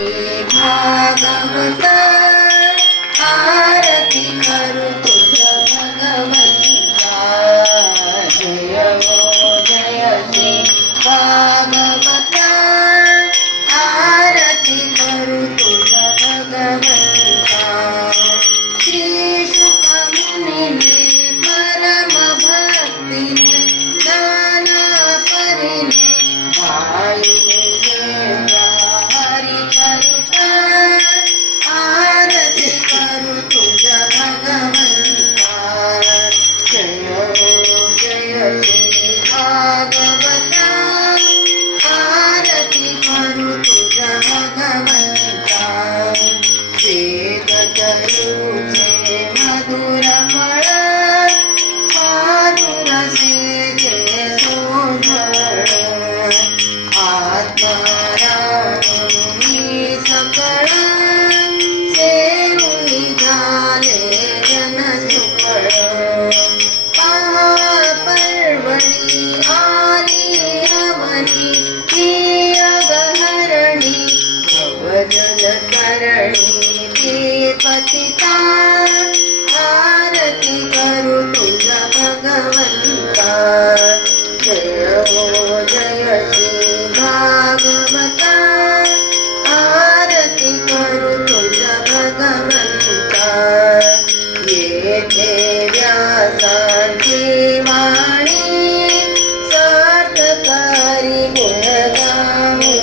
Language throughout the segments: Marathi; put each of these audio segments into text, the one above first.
भागवत आरती करू तुझ भगवंता जय हो जय श्री भागवता आरती करू तुझ भगवंता श्री शुक मुनीने परम भक्तीने नाना परीने गायिले हरि चरिता आरती करू तुझ भगवंता जय हो जय श्री भागवता आरती करू तुझ भगवंता वेद तरुचे मधुर फळ साधुर सेजे सोजळ आत्माराम मी सकळ सेवुनी झाले जन सुफळ पर्वणी आली अवनी ही अगहरणी भवजल तरणी ती पतिता आरती करू तुझ भगवंता जय हो जय श्री भागवता आरती करू तुझ भगवंता येथे व्यासांची वाणी सार्थकारी गुण गाऊनी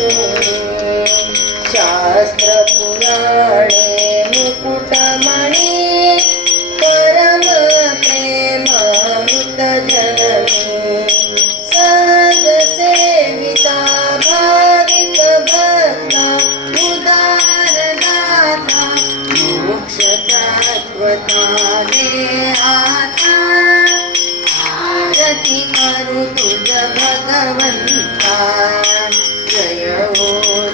शास्त्र पुराणे मुकुटमणी परम प्रेम मृत जननी सद सेविता भाविक भक्ता उदार दाता मोक्ष तत्वता देहाता आरती करू तुझ भगवंता जय हो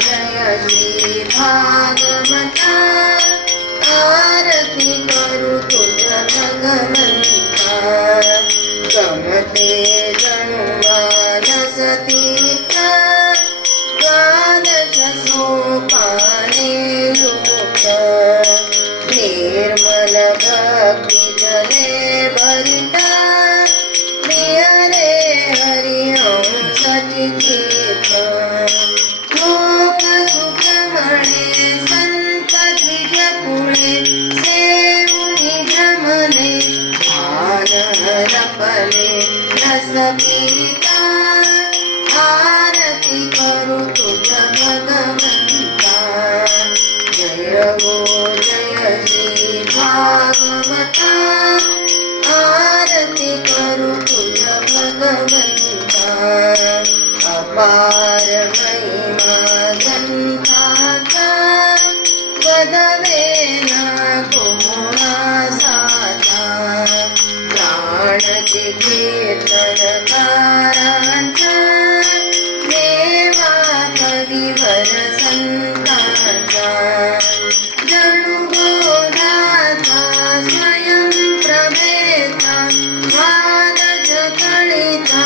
जय श्री भागवता आरती करू तुझ भगवंता गमते जणू मानसतीर्थ द्वादश सोपाने युक्त निर्मल भक्ती जले भरिता प्रियरे हरिहंस चित्त लोक सुख म्हणे संत द्विज कुळे सेवुनी भ्रमणे भान हरपले रस पिता आरती करू तुझ भगवंता जय हो जय श्री भागवता आरती करू तुझ भगवंता अपार महिमा ग्रंथाचा वदवेना कोणासाचा प्राणची कीर्तनकारांचा देवा कविवर संतांचा जणू बोधाचा स्वयं प्रभेता द्वादश कळीचा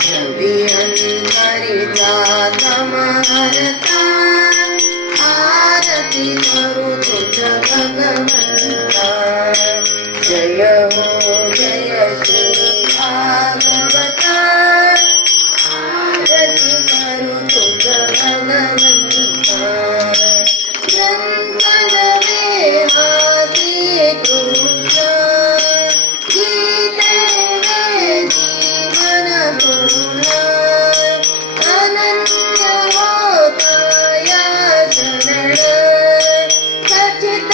छवी अंतरीचा तमहरता आरती करू तुझ भगवंता जय हो जय श्री भागवता आरती करू तुझ भगवंता ग्रंथनवे हासी कृष्ण गीते वे जीवन पूर्ण अनन्य होत या शरण सचित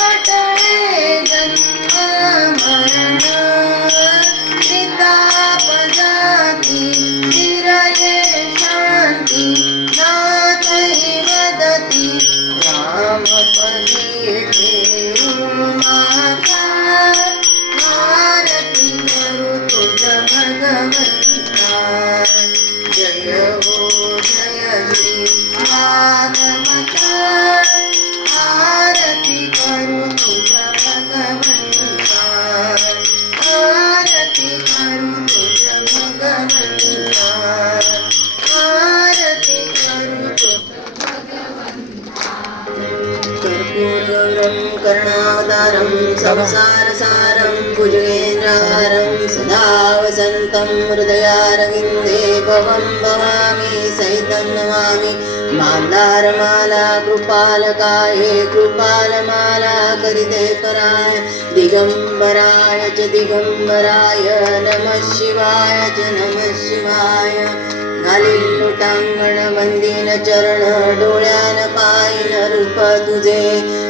कर्पूरगौरं करुणावतारं संसारसारं भुजगेन्द्रहारं सदा वसन्तं हृदयारविन्दे भवं भवामि सहितं नमामि मान्दारमाला कृपालकाये कृपालमाला करिते पराय दिगम्बराय च दिगम्बराय नमः शिवाय च नमः शिवाय घालील लोटांगण वंदीन चरण डोळ्यान पाहिन रूप तुझे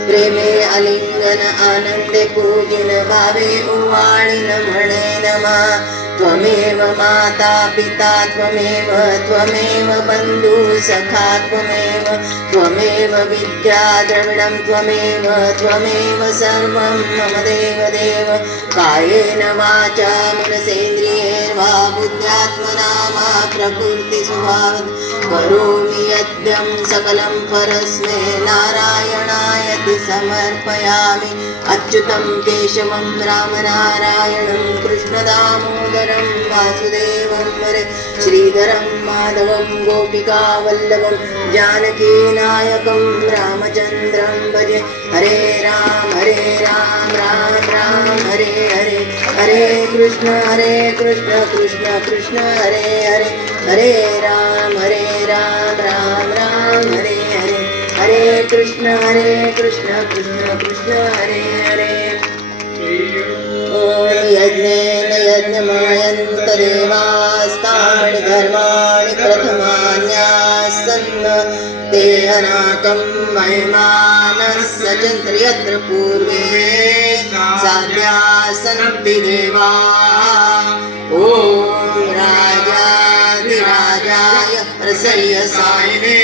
प्रेमे आलिंगन आनंदे पूजिन भावे उवाळीन म्हणे नमा त्वमेव माता पिता त्वमेव बंधू सखा त्वमेव विद्या द्रविडं त्वमेव सर्वं मम देव कायेन वाचा मनसेन्द्रियैर्वा बुद्ध्यात्मना वा प्रकृतिस्वभावात् करोमि यद्यं सकलं परस्मै नारायणायति समर्पयामि अच्युतं केशवं रामनारायणं कृष्णदामोदरं वासुदेवं हरे श्रीधरं माधवं गोपिकावल्लभं जानकीनायकं रामचन्द्रं भजे हरे राम राम राम हरे हरे हरे कृष्ण कृष्ण कृष्ण हरे हरे हरे राम राम राम हरे हरे हरे कृष्ण कृष्ण कृष्ण हरे हरे ॐ यज्ञेन यज्ञमायन्त देवास्तानि धर्माणि प्रथमान्यासन्न ते अनाकं महिमानः सचन्त्र यत्र पूर्वे साध्या सन्ति देवाः ॐ राजाधिराजाय रसय्यसायिने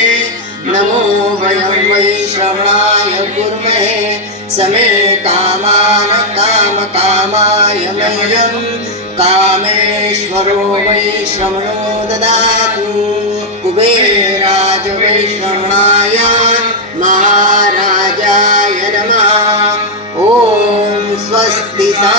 नमो वयं वै श्रवणाय कुर्महे समे कामान कामकामाय मह्यं कामेश्वरो वै श्रवणो ददातु कुबेराज वै श्रवणाय महाराजाय नमः ॐ स्वस्ति सा